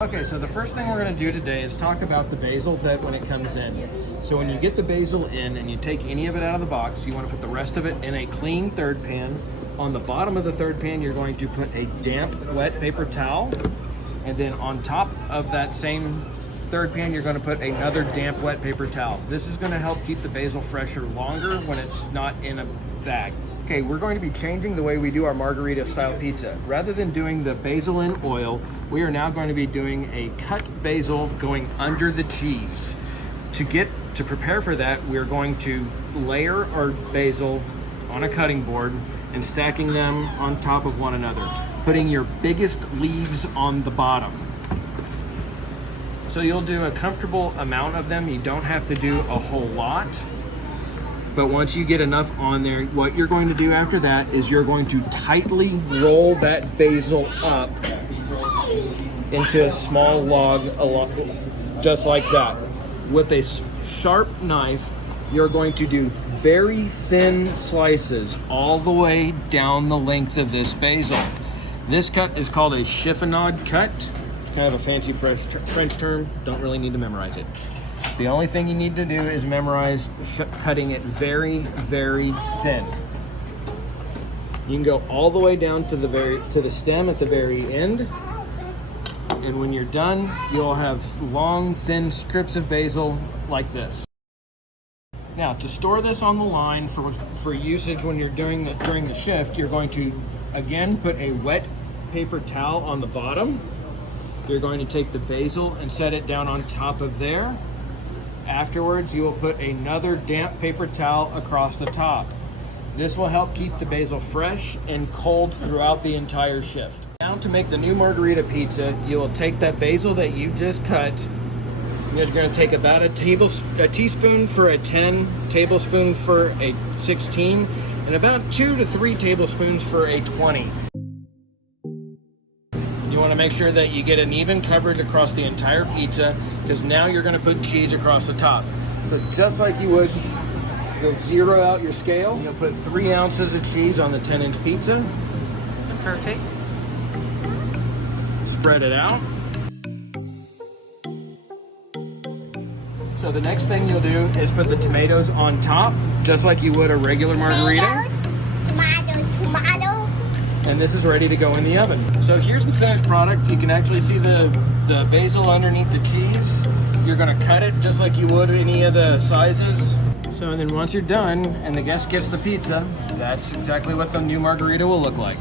Okay, so the first thing we're going to do today is talk about the basil that when it comes in. So when you get the basil in and you take any of it out of the box, you want to put the rest of it in a clean third pan. On the bottom of the third pan, you're going to put a damp, wet paper towel. And then on top of that same third pan, you're going to put another damp, wet paper towel. This is going to help keep the basil fresher longer when it's not in a bag. Okay, we're going to be changing the way we do our margherita style pizza. Rather than doing the basil in oil, we are now going to be doing a cut basil going under the cheese. To prepare for that, we're going to layer our basil on a cutting board and stacking them on top of one another, putting your biggest leaves on the bottom. So you'll do a comfortable amount of them. You don't have to do a whole lot. But once you get enough on there, what you're going to do after that is you're going to tightly roll that basil up into a small log, just like that. With a sharp knife, you're going to do very thin slices all the way down the length of this basil. This cut is called a chiffonade cut. Kind of a fancy French term, don't really need to memorize it. The only thing you need to do is memorize cutting it very, very thin. You can go all the way down to the stem at the very end. And when you're done, you'll have long, thin strips of basil like this. Now, to store this on the line for usage when you're during the shift, you're going to, again, put a wet paper towel on the bottom. You're going to take the basil and set it down on top of there. Afterwards, you will put another damp paper towel across the top. This will help keep the basil fresh and cold throughout the entire shift. Now, to make the new margherita pizza, you will take that basil that you just cut. You're going to take about a teaspoon for a 10, tablespoon for a 16, and about 2 to 3 tablespoons for a 20. You want to make sure that you get an even coverage across the entire pizza, because now you're going to put cheese across the top. So just like you would, you'll zero out your scale. You'll put 3 ounces of cheese on the 10-inch pizza. Perfect. Spread it out. So the next thing you'll do is put the tomatoes on top, just like you would a regular margherita. Tomato. And this is ready to go in the oven. So here's the finished product. You can actually see the basil underneath the cheese. You're gonna cut it just like you would any of the sizes. So and then once you're done and the guest gets the pizza, that's exactly what the new margherita will look like.